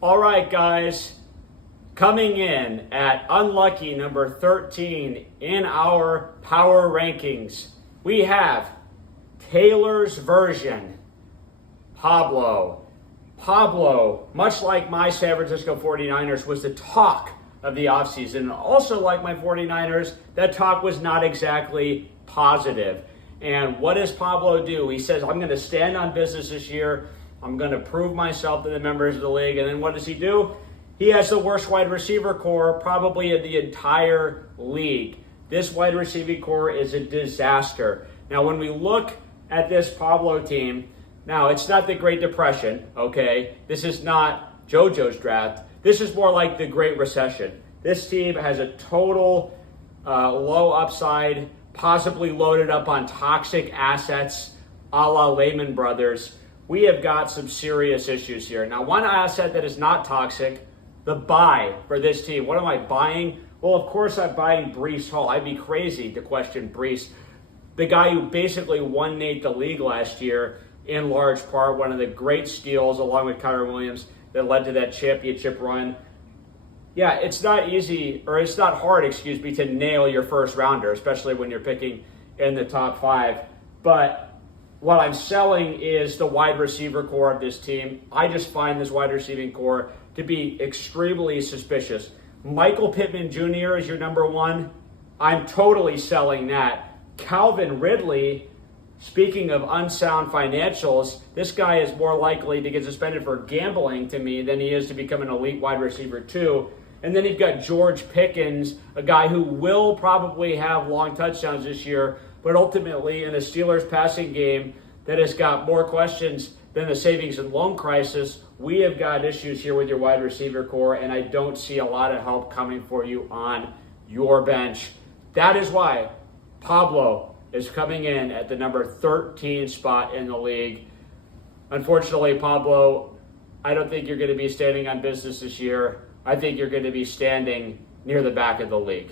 All right, guys, coming in at unlucky number 13 in our power rankings, we have Taylor's version, Pablo. Pablo, much like my San Francisco 49ers, was the talk of the offseason. And also like my 49ers, that talk was not exactly positive. And what does Pablo do? He says, I'm going to stand on business this year. I'm going to prove myself to the members of the league. And then what does he do? He has the worst wide receiver core probably in the entire league. This wide receiving core is a disaster. Now, when we look at this Pablo team, now it's not the Great Depression, okay? This is not JoJo's draft. This is more like the Great Recession. This team has a total low upside, possibly loaded up on toxic assets, a la Lehman Brothers. We have got some serious issues here. Now, one asset that is not toxic, the buy for this team. What am I buying? Well, of course I'm buying Breece Hall. I'd be crazy to question Breece, the guy who basically won Nate the league last year, in large part, one of the great steals along with Kyren Williams that led to that championship run. Yeah, it's not easy, or it's not hard, to nail your first rounder, especially when you're picking in the top 5. But what I'm selling is the wide receiver core of this team. I just find this wide receiving core to be extremely suspicious. Michael Pittman Jr. is your number 1. I'm totally selling that. Calvin Ridley, speaking of unsound financials, this guy is more likely to get suspended for gambling to me than he is to become an elite wide receiver 2. And then you've got George Pickens, a guy who will probably have long touchdowns this year, but ultimately in a Steelers passing game that has got more questions than the savings and loan crisis, we have got issues here with your wide receiver core, and I don't see a lot of help coming for you on your bench. That is why Pablo is coming in at the number 13 spot in the league. Unfortunately, Pablo, I don't think you're going to be standing on business this year. I think you're going to be standing near the back of the league.